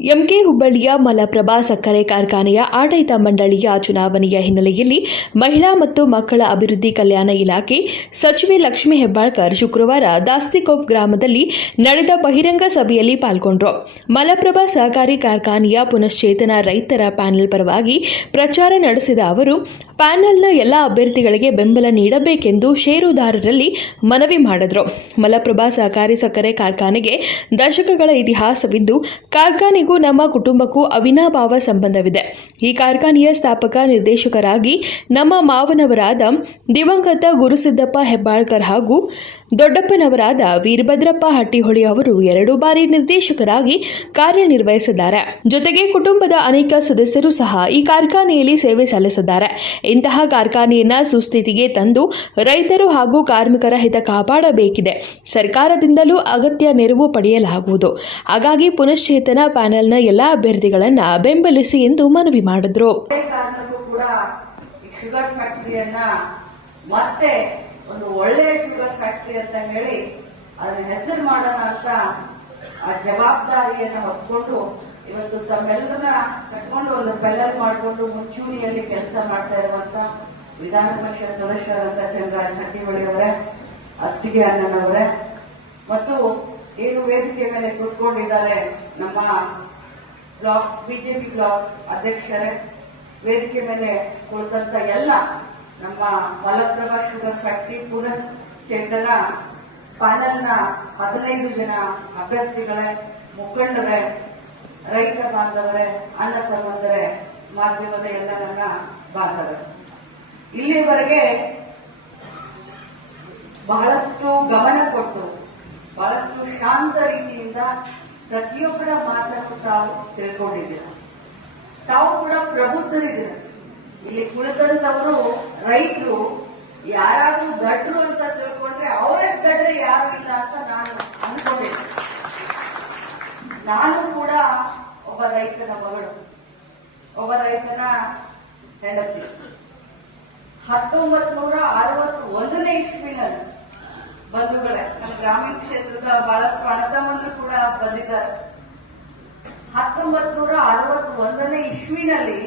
MK ಹುಬ್ಬಳ್ಳಿಯ ಮಲಪ್ರಭಾ ಸಕ್ಕರೆ ಕಾರ್ಖಾನೆಯ ಆಡಳಿತ ಮಂಡಳಿಯ ಚುನಾವಣೆಯ ಹಿನ್ನೆಲೆಯಲ್ಲಿ ಮಹಿಳಾ ಮತ್ತು ಮಕ್ಕಳ ಅಭಿವೃದ್ಧಿ ಕಲ್ಯಾಣ ಇಲಾಖೆ ಸಚಿವೆ ಲಕ್ಷ್ಮೀ ಹೆಬ್ಬಾಳ್ಕರ್ ಶುಕ್ರವಾರ ದಾಸ್ತಿಕೋಪ್ ಗ್ರಾಮದಲ್ಲಿ ನಡೆದ ಬಹಿರಂಗ ಸಭೆಯಲ್ಲಿ ಪಾಲ್ಗೊಂಡರು. ಮಲಪ್ರಭಾ ಸಹಕಾರಿ ಕಾರ್ಖಾನೆಯ ಪುನಶ್ಚೇತನ ರೈತರ ಪ್ಯಾನೆಲ್ ಪರವಾಗಿ ಪ್ರಚಾರ ನಡೆಸಿದ ಅವರು, ಪ್ಯಾನೆಲ್ನ ಎಲ್ಲ ಅಭ್ಯರ್ಥಿಗಳಿಗೆ ಬೆಂಬಲ ನೀಡಬೇಕೆಂದು ಷೇರುದಾರರಲ್ಲಿ ಮನವಿ ಮಾಡಿದರು. ಮಲಪ್ರಭಾ ಸಹಕಾರಿ ಸಕ್ಕರೆ ಕಾರ್ಖಾನೆಗೆ ದಶಕಗಳ ಇತಿಹಾಸವಿದ್ದು ನಮ್ಮ ಕುಟುಂಬಕ್ಕೂ ಅವಿನಾಭಾವ ಸಂಬಂಧವಿದೆ. ಈ ಕಾರ್ಖಾನೆಯ ಸ್ಥಾಪಕ ನಿರ್ದೇಶಕರಾಗಿ ನಮ್ಮ ಮಾವನವರಾದ ದಿವಂಗತ ಗುರುಸಿದ್ದಪ್ಪ ಹೆಬ್ಬಾಳ್ಕರ್ ಹಾಗೂ ದೊಡ್ಡಪ್ಪನವರಾದ ವೀರಭದ್ರಪ್ಪ ಹಟ್ಟಿಹೊಳಿ ಅವರು ಎರಡು ಬಾರಿ ನಿರ್ದೇಶಕರಾಗಿ ಕಾರ್ಯನಿರ್ವಹಿಸಿದ್ದಾರೆ. ಜೊತೆಗೆ ಕುಟುಂಬದ ಅನೇಕ ಸದಸ್ಯರು ಸಹ ಈ ಕಾರ್ಖಾನೆಯಲ್ಲಿ ಸೇವೆ ಸಲ್ಲಿಸಿದ್ದಾರೆ. ಇಂತಹ ಕಾರ್ಖಾನೆಯನ್ನ ಸುಸ್ಥಿತಿಗೆ ತಂದು ರೈತರು ಹಾಗೂ ಕಾರ್ಮಿಕರ ಹಿತ ಕಾಪಾಡಬೇಕಿದೆ. ಸರ್ಕಾರದಿಂದಲೂ ಅಗತ್ಯ ನೆರವು ಪಡೆಯಲಾಗುವುದು. ಹಾಗಾಗಿ ಪುನಶ್ಚೇತನ ಪ್ಯಾನೆಲ್ನ ಎಲ್ಲ ಅಭ್ಯರ್ಥಿಗಳನ್ನ ಬೆಂಬಲಿಸಿ ಎಂದು ಮನವಿ ಮಾಡಿದ್ರು. ಮತ್ತೆ ಒಂದು ಒಳ್ಳೆಯ ಶುಗರ್ ಫ್ಯಾಕ್ಟ್ರಿ ಅಂತ ಹೇಳಿ ಅದನ್ನ ಹೆಸರು ಮಾಡೋಣ ಅಂತ ಆ ಜವಾಬ್ದಾರಿಯನ್ನು ಹೊತ್ಕೊಂಡು ಇವತ್ತು ತಮ್ಮೆಲ್ಲರನ್ನ ಕಟ್ಕೊಂಡು ಒಂದು ಪೆಲ್ಲಲ್ ಮಾಡಿಕೊಂಡು ಮುಂಚೂಣಿಯಲ್ಲಿ ಕೆಲಸ ಮಾಡ್ತಾ ಇರುವಂತ ವಿಧಾನ ಪರಿಷತ್ ಸದಸ್ಯರಾದಂತ ಚಂದ್ರರಾಜ್ ಹಟ್ಟಿಹೊಳಿ ಅವರೇ ಅಷ್ಟಿಗೆ ಅಣ್ಣನವರೇ ಮತ್ತು ಏನು ವೇದಿಕೆ ಮೇಲೆ ಕುತ್ಕೊಂಡಿದ್ದಾರೆ ನಮ್ಮ ಬ್ಲಾಕ್, ಬಿಜೆಪಿ ಬ್ಲಾಕ್ ಅಧ್ಯಕ್ಷರೇ, ವೇದಿಕೆ ಮೇಲೆ ಕುಳಿತಂತ ಎಲ್ಲ ನಮ್ಮ ಮಲಪ್ರಭಾ ಶುಗರ್ ಫ್ಯಾಕ್ಟರಿ ಪುನಶ್ಚೇತನ ಪ್ಯಾನೆಲ್ನ ಹದಿನೈದು ಜನ ಅಭ್ಯರ್ಥಿಗಳೇ, ಮುಖಂಡರೇ, ರೈತ ಬಾಂಧವರೇ, ಅನ್ನ ತಮ್ಮಂದರೆ, ಮಾಧ್ಯಮದ ಎಲ್ಲ ನನ್ನ ಬಾಂಧವರು. ಇಲ್ಲಿವರೆಗೆ ಬಹಳಷ್ಟು ಗಮನ ಕೊಟ್ಟು, ಬಹಳಷ್ಟು ಶಾಂತ ರೀತಿಯಿಂದ ಪ್ರತಿಯೊಬ್ಬರ ಮಾತನ್ನು ತಾವು ತಿಳ್ಕೊಂಡಿದ್ದೀರ. ತಾವು ಕೂಡ ಪ್ರಬುದ್ಧರಿದ್ದೀರ. ಇಲ್ಲಿ ಕುಳಿತಂತವರು ರೈತರು ಯಾರಾದ್ರೂ ದಡ್ರು ಅಂತ ತಿಳ್ಕೊಂಡ್ರೆ ಅವರೇ ದಡ್ರೆ ಯಾರು ಇಲ್ಲ ಅಂತ ನಾನು ಅನ್ಕೊಂಡೆ. ನಾನು ಕೂಡ ಒಬ್ಬ ರೈತನ ಮಗಳು, ಒಬ್ಬ ರೈತನ ಹೆಂಡತಿ. ಹತ್ತೊಂಬತ್ ನೂರ ಅರವತ್ತು ಒಂದನೇ ಇಸ್ವಿನಲ್ಲಿ ಬಂಧುಗಳೇ, ನಮ್ಮ ಗ್ರಾಮೀಣ ಕ್ಷೇತ್ರದ ಬಹಳಷ್ಟು ಅಣತಮ್ಮಂದ್ರು ಕೂಡ ಬಂದಿದ್ದಾರೆ. ಹತ್ತೊಂಬತ್ ನೂರ ಅರವತ್ತೊಂದನೇ ಇಸ್ವಿನಲ್ಲಿ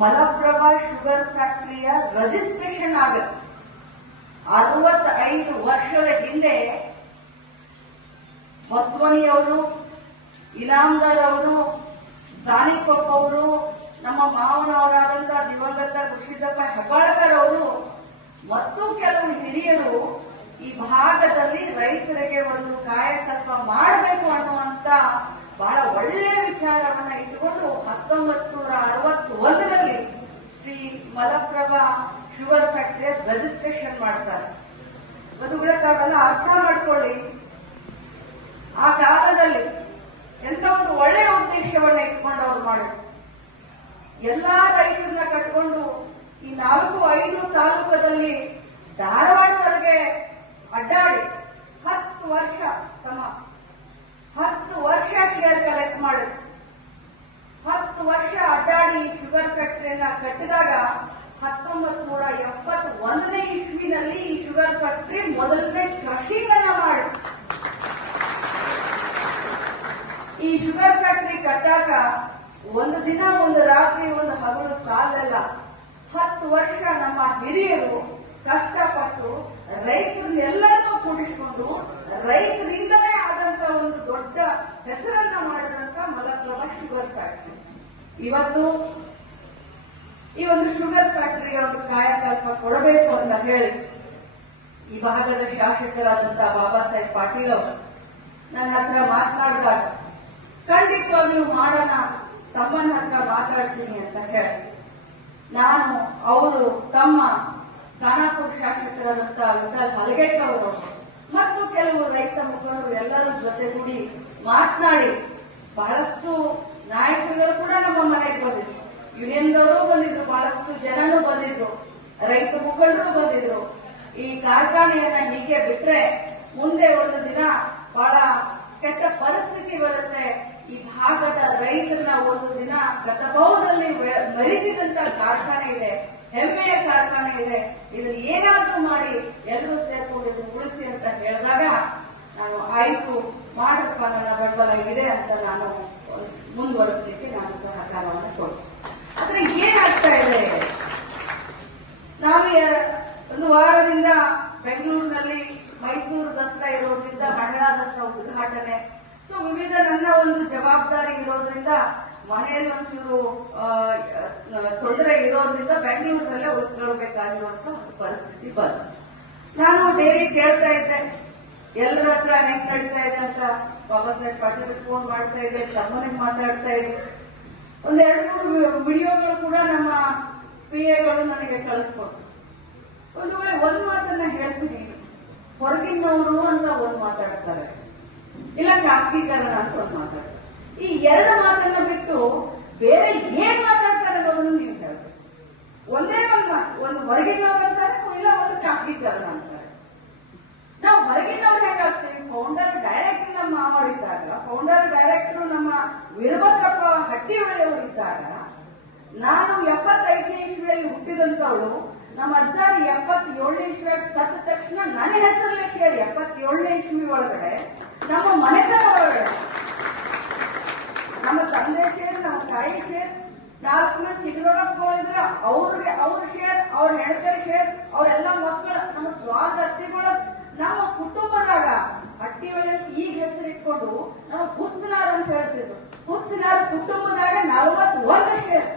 ಮಲಪ್ರಭಾ ಶುಗರ್ ಫ್ಯಾಕ್ಟರಿಯ ರಜಿಸ್ಟ್ರೇಷನ್ ಆಗುತ್ತೆ. ಅರವತ್ತೈದು ವರ್ಷದ ಹಿಂದೆ ಬಸವನಿಯವರು ಇಲಾಮ್ದಾರ್ ಅವರು ಸಾನಿಕೊಪ್ಪ ಅವರು, ನಮ್ಮ ಮಾವನವರಾದಂಥ ದಿವಂಗತ ಕೃಷಿದಪ್ಪ ಹೆಬ್ಬಾಳ್ಕರ್ ಅವರು, ಮತ್ತು ಕೆಲವು ಹಿರಿಯರು ಈ ಭಾಗದಲ್ಲಿ ರೈತರಿಗೆ ಒಂದು ಕಾಯಕಲ್ಪ ಮಾಡಬೇಕು ಅನ್ನುವಂತ ಬಹಳ ಒಳ್ಳೆಯ ವಿಚಾರವನ್ನ ಇಟ್ಟುಕೊಂಡು ಹತ್ತೊಂಬತ್ ನೂರ ಅರವತ್ತೊಂದರಲ್ಲಿ ಶ್ರೀ ಮಲಪ್ರಭಾ ಶುಗರ್ ಫ್ಯಾಕ್ಟರಿಯ ರಿಜಿಸ್ಟ್ರೇಷನ್ ಮಾಡ್ತಾರೆ. ಬದುಗಳ ತಾವೆಲ್ಲ ಅರ್ಥ ಮಾಡ್ಕೊಳ್ಳಿ. ಆ ಕಾಲದಲ್ಲಿ ಎಂತ ಒಂದು ಒಳ್ಳೆಯ ಉದ್ದೇಶವನ್ನ ಇಟ್ಕೊಂಡು ಅವ್ರು ಮಾಡಿದ್ರು. ಎಲ್ಲಾ ರೈತರನ್ನ ಕಟ್ಕೊಂಡು ಈ ನಾಲ್ಕು ಐದು ತಾಲೂಕದಲ್ಲಿ ಧಾರವಾಡದವರೆಗೆ ಅಡ್ಡಾಡಿ ಹತ್ತು ವರ್ಷ ತಮ್ಮ ಹತ್ತು ವರ್ಷ ಶೇರ್ ಕಲೆಕ್ಟ್ ಮಾಡಿದ್ರು. ಹತ್ತು ವರ್ಷ ಅಡ್ಡಾಡಿ ಶುಗರ್ ಫ್ಯಾಕ್ಟರಿಯನ್ನ ಕಟ್ಟಿದಾಗ ಹತ್ತೊಂಬತ್ ನೂರ ಎಪ್ಪತ್ ಒಂದನೇ ಇಸ್ವಿನಲ್ಲಿ ಈ ಶುಗರ್ ಫ್ಯಾಕ್ಟರಿ ಮೊದಲನೇ ಕ್ರಷಿಂಗ್ ಅನ್ನ ಮಾಡಿ ಈ ಶುಗರ್ ಫ್ಯಾಕ್ಟರಿ ಕಟ್ಟಾಗ ಒಂದು ದಿನ, ಒಂದು ರಾತ್ರಿ, ಒಂದು ಹಗಲು ಸಾಲಲ್ಲ. ಹತ್ತು ವರ್ಷ ನಮ್ಮ ಹಿರಿಯರು ಕಷ್ಟಪಟ್ಟು ರೈತರನ್ನೆಲ್ಲರನ್ನೂ ಕೂಡಿಸಿಕೊಂಡು ಒಂದು ದೊಡ್ಡ ಹೆಸರನ್ನ ಮಾಡಿದಂತ ಮಲಪ್ರಭಾ ಶುಗರ್ ಫ್ಯಾಕ್ಟ್ರಿ. ಇವತ್ತು ಈ ಒಂದು ಶುಗರ್ ಫ್ಯಾಕ್ಟರಿಗೆ ಒಂದು ಕಾಯಕಲ್ಪ ಕೊಡಬೇಕು ಅಂತ ಹೇಳಿ ಈ ಭಾಗದ ಶಾಸಕರಾದಂತಹ ಬಾಬಾ ಸಾಹೇಬ್ ಪಾಟೀಲ್ ಅವರು ನನ್ನ ಹತ್ರ ಮಾತನಾಡಿದಾಗ, ಖಂಡಿತವಾಗ್ಲೂ ಮಾಡೋಣ, ತಮ್ಮನ ಹತ್ರ ಮಾತಾಡ್ತೀನಿ ಅಂತ ಹೇಳಿ. ನಾನು, ಅವರು, ತಮ್ಮ, ಖಾನಾಪುರ ಶಾಸಕರಾದಂತಹ ವಿಠಲ್ ಹಲಗೇಕರ್ ಅವರು ಮತ್ತು ಕೆಲವು ರೈತ ಮುಖಂಡರು ಎಲ್ಲರೂ ಜೊತೆಗೂಡಿ ಮಾತನಾಡಿ ಬಹಳಷ್ಟು ನಾಯಕರುಗಳು ಕೂಡ ನಮ್ಮ ಮನೆಗೆ ಬಂದಿದ್ರು. ಯೂನಿಯನ್ದವರು ಬಂದಿದ್ರು, ಬಹಳಷ್ಟು ಜನನು ಬಂದಿದ್ರು, ರೈತ ಮುಖಂಡರು ಬಂದಿದ್ರು. ಈ ಕಾರ್ಖಾನೆಯನ್ನ ಹೀಗೆ ಬಿಟ್ರೆ ಮುಂದೆ ಒಂದು ದಿನ ಬಹಳ ಕೆಟ್ಟ ಪರಿಸ್ಥಿತಿ ಬರುತ್ತೆ. ಈ ಭಾಗದ ರೈತರನ್ನ ಒಂದು ದಿನ ಗತಭಾವದಲ್ಲಿ ಮರಿಸಿದಂತ ಕಾರ್ಖಾನೆ ಇದೆ. ಹೆಮ್ಮೆಯ ಕಾರ್ಖಾನೆ ಇದೆ. ಇದನ್ನ ಏನಾದ್ರೂ ಮಾಡಿ ಎಲ್ಲರೂ ಸೇರ್ಕೊಂಡು ಇದನ್ನು ಉಳಿಸಿ ಅಂತ ಹೇಳಿದಾಗ ನಾನು ಆಯ್ತು, ಮಾಡಪ್ಪ, ನನ್ನ ಬೆಂಬಲ ಇದೆ ಅಂತ ನಾನು ಮುಂದುವರಿಸಲಿಕ್ಕೆ ನಾನು ಸಹಕಾರವನ್ನು ಕೊಡ್ತೀನಿ ಆದ್ರೆ ಏನಾಗ್ತಾ ಇದೆ? ನಾವು ಒಂದು ವಾರದಿಂದ ಬೆಂಗಳೂರಿನಲ್ಲಿ ಮೈಸೂರು ದಸರಾ ಇರೋದ್ರಿಂದ, ಮಹಿಳಾ ದಸರಾ ಉದ್ಘಾಟನೆ. ಸೊ ವಿವಿಧ ನನ್ನ ಒಂದು ಜವಾಬ್ದಾರಿ ಇರೋದ್ರಿಂದ ಮನೆಯಲ್ಲಿ ಒಂಚೂರು ತೊಂದರೆ ಇರೋದ್ರಿಂದ ಬೆಂಗಳೂರಲ್ಲೇ ಉಳ್ಕೊಳ್ಬೇಕಾಗಿರುವಂತ ಪರಿಸ್ಥಿತಿ ಬಂತು. ನಾನು ಡೈಲಿ ಕೇಳ್ತಾ ಇದ್ದೆ ಎಲ್ಲರ ಹತ್ರ ಹೆಂಗ್ ನಡೀತಾ ಇದೆ ಅಂತ. ಬಾಬಾ ಸಾಹೇಬ್ ಪಾಟೀಲ್ ಫೋನ್ ಮಾಡ್ತಾ ಇದ್ದೆ, ತಮ್ಮನಿಗೆ ಮಾತಾಡ್ತಾ ಇದ್ದೆ. ಒಂದೆರಡು ಮೂರು ವಿಡಿಯೋಗಳು ಕೂಡ ನಮ್ಮ ಪಿ ಎಗಳು ನನಗೆ ಕಳಿಸ್ಕೊಟ್ರು. ಒಂದು ವೇಳೆ ಒಂದ್ ಮಾತನ್ನ ಹೇಳ್ತೀನಿ. ಹೊರಗಿನವರು ಅಂತ ಒಂದ್ ಮಾತಾಡ್ತಾರೆ. ಇಲ್ಲ ಖಾಸಗೀಕರಣ ಅಂತ ಒಂದ್ ಮಾತಾಡ್ತಾರೆ. ಈ ಎರಡು ಮಾತನ್ನ ಬಿಟ್ಟು ಬೇರೆ ಏನ್ ಮಾತಾಡ್ತಾರೆ ಅನ್ನೋದನ್ನು ನೀವು ಹೇಳ್ಬೇಕು. ಒಂದೇ ಒಂದು ಮಾತು ಒಂದು ಹೊರಗಿನವ್ರು ಅಂತಾರೆ ಇಲ್ಲ ಒಂದು ಖಾಸಗೀಕರಣ ಅಂತಾರೆ ನಾವು ಹೊರಗಿನವ್ರು ಹೇಗಾಗ್ತೀವಿ ಫೌಂಡರ್ ಡೈರೆಕ್ಟ್ ನಮ್ಮ ಅವರಿದ್ದಾಗ ಫೌಂಡರ್ ಡೈರೆಕ್ಟರ್ ನಮ್ಮ ವೀರಭದ್ರಪ್ಪ ಹಟ್ಟಿ ಇದ್ದಾಗ, ನಾನು ಎಪ್ಪತ್ತೈದನೇ ಇಸ್ವಿಯಲ್ಲಿ ಹುಟ್ಟಿದಂತವಳು ನಮ್ಮ ಅಜ್ಜಾರಿ ಎಪ್ಪತ್ತೇಳನೇ ಇಸ್ವಿಯಾಗಿ ಸತ್ತ ತಕ್ಷಣ ನನ್ನ ಹೆಸರು ಶೇರ್ ಎಪ್ಪತ್ತೇಳನೇ ಇಸ್ವಿ ಒಳಗಡೆ, ನಮ್ಮ ಮನೆತನ ಒಳಗಡೆ ತಂದೆ ಶೇರ್ ನಮ್ಮ ತಾಯಿ ಶೇರ್ ನಾಲ್ಕು ಮಂದಿ ಚಿಕ್ಕದೊಳಗಿದ್ರ ಅವ್ರಿಗೆ ಅವ್ರ ಶೇರ್ ಅವ್ರ ಹೆಂಡತಿಯರ ಶೇರ್ ಅವರೆಲ್ಲ ಮಕ್ಕಳು ನಮ್ಮ ಸ್ವಾದ ಅತ್ತಿಗಳ ನಮ್ಮ ಕುಟುಂಬದಾಗ ಅಟ್ಟಿ ಒಳಗೆ ಈಗ ಹೆಸರಿಟ್ಕೊಂಡು ನಾವು ಹುತ್ಸನಾರ್ ಅಂತ ಹೇಳ್ತಿದ್ರು ಹುತ್ಸನಾರ್ ಕುಟುಂಬದಾಗ ನಲವತ್ ಒಂದು ಶೇರ್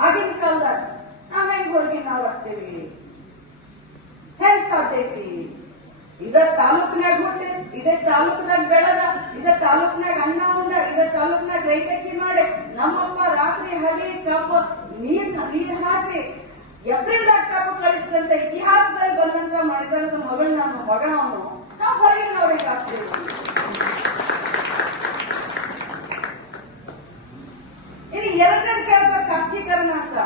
ಆಗಿನ ಕಾಲದಾಗ ನಾವ್ ಹೆಂಗ್ ಹೋಗಿ ನಾವ್ ಆಗ್ತೇವಿ ಹೆಂಗ್ ಸಾಧ್ಯ ಇದ ತಾಲೂಕಿನಾಗ ಹುಟ್ಟಿ ಇದೇ ತಾಲೂಕ್ನಾಗ ಬೆಳದ, ಇದ ತಾಲೂಕ್ನಾಗ ಅನ್ನ ಉಂಡ, ಇದ ತಾಲೂಕ್ನಾಗ ರೈತಕ್ಕಿ ಮಾಡಿ ನಮ್ಮಪ್ಪ ರಾತ್ರಿ ಹಗಲಿ ಕಬ್ಬು ನೀರ್ ನೀರ್ ಹಾಸಿ ಏಪ್ರಿಲ್ದಾಗ ಕಬ್ಬು ಕಳಿಸಿದಂತ ಇತಿಹಾಸದಲ್ಲಿ ಬಂದಂತ ಮಣಿತನದ ಮಗಳು ನನ್ನ ಮಗ ಅವನು. ನಾವು ಹೊರಗಿನವ್ರಿಗೆ ಹಾಕ್ತೀವಿ. ಇನ್ನು ಎರಡನೇ ಕೇಳ್ಬೇಕು ಖಾಸಗೀಕರಣ ಅಂತ.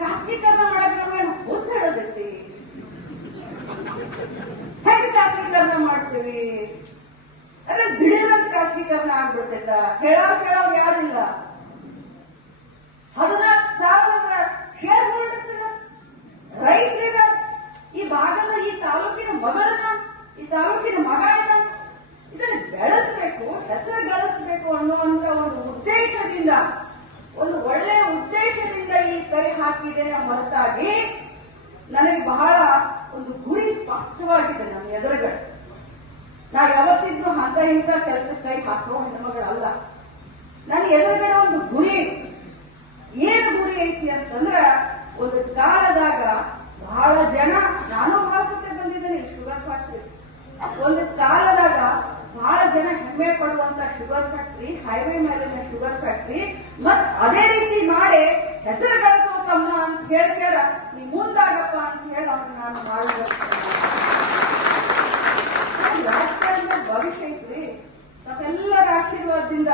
ಖಾಸಗೀಕರಣ ಮಾಡಕ್ಕೆ ನಮ್ಗೆ ಹೇಳೋದೈತಿ ಹೇಗೆ ಖಾಸಗೀಕರಣ ಮಾಡ್ತೀವಿ ಅದೇ ದಿಢೀರಂತ ಖಾಸಗೀಕರಣ ಆಗ್ಬಿಡ್ತೈತ ಹೇಳೋರು ಕೇಳೋರು ಯಾರಿಲ್ಲ ಹದಿನಾಲ್ಕು ಸಾವಿರದ ಶೇರ್ ಹೋಲ್ಡರ್ಸ್ ರೈತರಿಗ ಈ ಭಾಗದ ಈ ತಾಲೂಕಿನ ಮಗಳನ್ನ, ಈ ತಾಲೂಕಿನ ಮಗ ಇದನ್ನ ಬೆಳೆಸಬೇಕು, ಹೆಸರು ಗಳಿಸಬೇಕು ಅನ್ನುವಂತ ಒಂದು ಉದ್ದೇಶದಿಂದ, ಒಂದು ಒಳ್ಳೆಯ ಉದ್ದೇಶದಿಂದ ಈ ಕೈ ಹಾಕಿದ್ದೇನೆ ಹೊರತಾಗಿ ನನಗೆ ಬಹಳ ಒಂದು ಗುರಿ ಸ್ಪಷ್ಟವಾಗಿದೆ ನನ್ನ ಎದುರುಗಡೆ. ನಾ ಯಾವತ್ತಿದ್ರು ಹಂತ ಹಿಂತ ಕೆಲಸಕ್ಕೆ ಕೈ ಹಾಕೋ ಹೆಣ್ಮಗಳಲ್ಲ ನನ್ನ ಎದುರುಗಡೆ ಒಂದು ಗುರಿ. ಏನು ಗುರಿ ಐತಿ ಅಂತಂದ್ರ ಒಂದು ಕಾಲದಾಗ ಬಹಳ ಜನ, ನಾನು ಸತಿ ಬಂದಿದ್ದೇನೆ, ಶುಗರ್ ಫ್ಯಾಕ್ಟ್ರಿ ಒಂದು ಕಾಲದಾಗ ಬಹಳ ಜನ ಹೆಮ್ಮೆ ಪಡುವಂತ ಶುಗರ್ ಫ್ಯಾಕ್ಟ್ರಿ ಹೈವೇ ಮೇಲಿನ ಶುಗರ್ ಫ್ಯಾಕ್ಟ್ರಿ ಮತ್ ಅದೇ ರೀತಿ ಮಾಡಿ ಹೆಸರು ಗಳಿಸೋ ತಮ್ಮ ಅಂತ ಹೇಳ್ತಾರ ನೀ ಮುಂದಾಗಪ್ಪ ಅಂತ ಹೇಳಿ ಅವ್ರನ್ನ ನಾನು ಮಾಡಿ ಆಶೀರ್ವಾದದಿಂದ,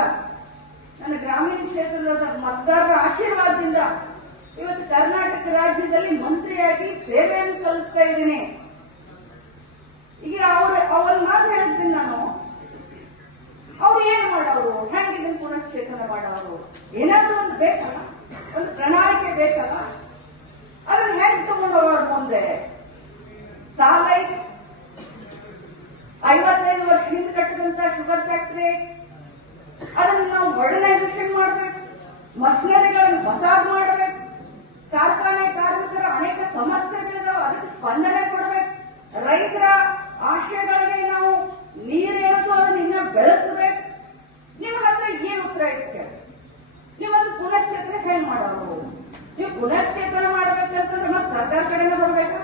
ನನ್ನ ಗ್ರಾಮೀಣ ಕ್ಷೇತ್ರದ ಮತದಾರರ ಆಶೀರ್ವಾದದಿಂದ ಇವತ್ತು ಕರ್ನಾಟಕ ರಾಜ್ಯದಲ್ಲಿ ಮಂತ್ರಿಯಾಗಿ ಸೇವೆಯನ್ನು ಸಲ್ಲಿಸ್ತಾ ಇದ್ದೀನಿ. ಈಗ ಅವ್ರ ಅವ್ರ ಮಾತು ಹೇಳ್ತೀನಿ ನಾನು, ಅವ್ರು ಏನು ಮಾಡೋರು? ಹೆಂಗೆ ಇದನ್ನು ಪುನಶ್ಚೇತನ ಮಾಡೋರು? ಏನಾದ್ರೂ ಒಂದು ಬೇಕಲ್ಲ? ಒಂದು ಪ್ರಣಾಳಿಕೆ ಬೇಕಲ್ಲ? ಅದನ್ನ ಹೆಂಗ್ ತಗೊಂಡು ಹೋಗೋರು ಮುಂದೆ? ಸಾಲ, ಐವತ್ತೈದು ವರ್ಷ ಹಿಂದೆ ಕಟ್ಟಿದಂತ ಶುಗರ್ ಫ್ಯಾಕ್ಟ್ರಿ ಅದನ್ನ ನಾವು ಮಾಡರ್ನೈಸೇಷನ್ ಮಾಡಬೇಕು. ಮಷಿನರಿಗಳನ್ನು ಹೊಸಾದ್ ಮಾಡಬೇಕು. ಕಾರ್ಖಾನೆ ಕಾರ್ಮಿಕರ ಅನೇಕ ಸಮಸ್ಯೆಗಳಿದಾವೆ, ಅದಕ್ಕೆ ಸ್ಪಂದನೆ ಕೊಡಬೇಕು. ರೈತರ ಆಶಯಗಳಿಗೆ ನಾವು ನೀರೇನದು ಅದನ್ನ ಇನ್ನ ಬೆಳೆಸಬೇಕು. ನಿಮ್ಮ ಹತ್ರ ಏನು ಉತ್ತರ ಐತೆ ನೀವೊಂದು ಪುನಶ್ಚೇತನ ಹೆಂಗ್ ಮಾಡಬಹುದು? ನೀವು ಪುನಶ್ಚೇತನ ಮಾಡ್ಬೇಕಂತಂದ್ರೆ ಮತ್ತೆ ಸರ್ಕಾರ ಕಡೆನೇ ಬರಬೇಕಾ?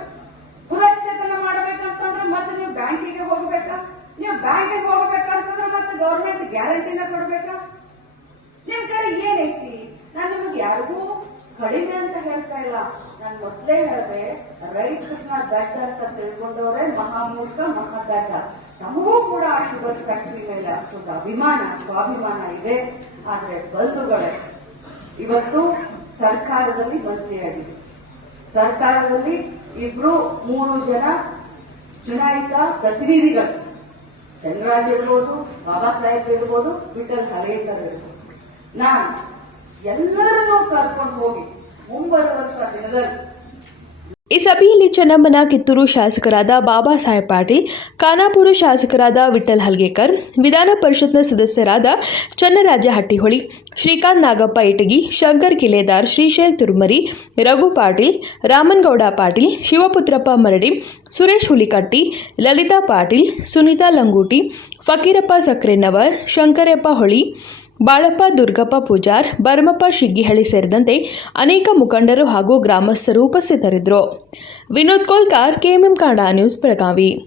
ಪುನಶ್ಚೇತನ ಮಾಡ್ಬೇಕಂತಂದ್ರೆ ಮತ್ತೆ ನೀವು ಬ್ಯಾಂಕಿಗೆ ಹೋಗ್ಬೇಕಾ? ನೀವು ಬ್ಯಾಂಕಿಗೆ ಗೌರ್ಮೆಂಟ್ ಗ್ಯಾರಂಟಿನ ಕೊಡ್ಬೇಕಾ? ನಿಮ್ ಕಡೆ ಏನೈತಿ? ನಾನು ನಿಮ್ಗೆ ಯಾರಿಗೂ ಕಡಿಮೆ ಅಂತ ಹೇಳ್ತಾ ಇಲ್ಲ. ನಾನು ಮೊದ್ಲೇ ಹೇಳಿದೆ, ರೈತರನ್ನ ದಡ್ಡ ಅಂತ ತಿಳ್ಕೊಂಡವ್ರೆ ಮಹಾಮೂರ್ಖ, ಮಹಾದಡ್ಡ. ನಮಗೂ ಕೂಡ ಆ ಶುಗರ್ ಫ್ಯಾಕ್ಟರಿ ಮೇಲೆ ಅಷ್ಟೊಂದು ಅಭಿಮಾನ, ಸ್ವಾಭಿಮಾನ ಇದೆ. ಆದ್ರೆ ಬಂಧುಗಳೇ, ಇವತ್ತು ಸರ್ಕಾರದಲ್ಲಿ ಮಂತ್ರಿಯಾಗಿದೆ. ಸರ್ಕಾರದಲ್ಲಿ ಇಬ್ರು, ಮೂರು ಜನ ಚುನಾಯಿತ ಪ್ರತಿನಿಧಿಗಳು. ಚಂದ್ರರಾಜ್ ಇರ್ಬೋದು ಬಾಬಾ ಸಾಹೇಬ್ ಇರ್ಬೋದು ವಿಠಲ್ ಹರೇಕರ್ ಇರ್ಬೋದು. ನಾನು ಎಲ್ಲರನ್ನೂ ಕರ್ಕೊಂಡು ಹೋಗಿ ಮುಂಬರುವಂತ ದಿನದಲ್ಲಿ ಈ ಸಭೆಯಲ್ಲಿ ಚೆನ್ನಮ್ಮನ ಕಿತ್ತೂರು ಶಾಸಕರಾದ ಬಾಬಾ ಸಾಹೇಬ್ ಪಾಟೀಲ್, ಖಾನಾಪುರ ಶಾಸಕರಾದ ವಿಠಲ್ ಹಲ್ಗೇಕರ್, ವಿಧಾನ ಪರಿಷತ್ನ ಸದಸ್ಯರಾದ ಚನ್ನರಾಜ ಹಟ್ಟಿಹೊಳಿ ಶ್ರೀಕಾಂತ್ ನಾಗಪ್ಪ ಇಟಗಿ, ಶಂಕರ್ ಕಿಲೇದಾರ್, ಶ್ರೀಶೈಲ್ ತುರ್ಮರಿ, ರಘು ಪಾಟೀಲ್, ರಾಮನ್ಗೌಡ ಪಾಟೀಲ್, ಶಿವಪುತ್ರಪ್ಪ ಮರಡಿ, ಸುರೇಶ್ ಹುಲಿಕಟ್ಟಿ, ಲಲಿತಾ ಪಾಟೀಲ್, ಸುನೀತಾ ಲಂಗೂಟಿ, ಫಕೀರಪ್ಪ ಸಕ್ರೆನವರ್, ಶಂಕರಪ್ಪ ಹೊಳಿ ಬಾಳಪ್ಪ, ದುರ್ಗಪ್ಪ ಪೂಜಾರ್, ಬರ್ಮಪ್ಪ ಶಿಗ್ಗಿಹಳ್ಳಿ ಸೇರಿದಂತೆ ಅನೇಕ ಮುಖಂಡರು ಹಾಗೂ ಗ್ರಾಮಸ್ಥರು ಉಪಸ್ಥಿತರಿದ್ದರು. Vinod Kolkar, KMM Kannada news Belagavi.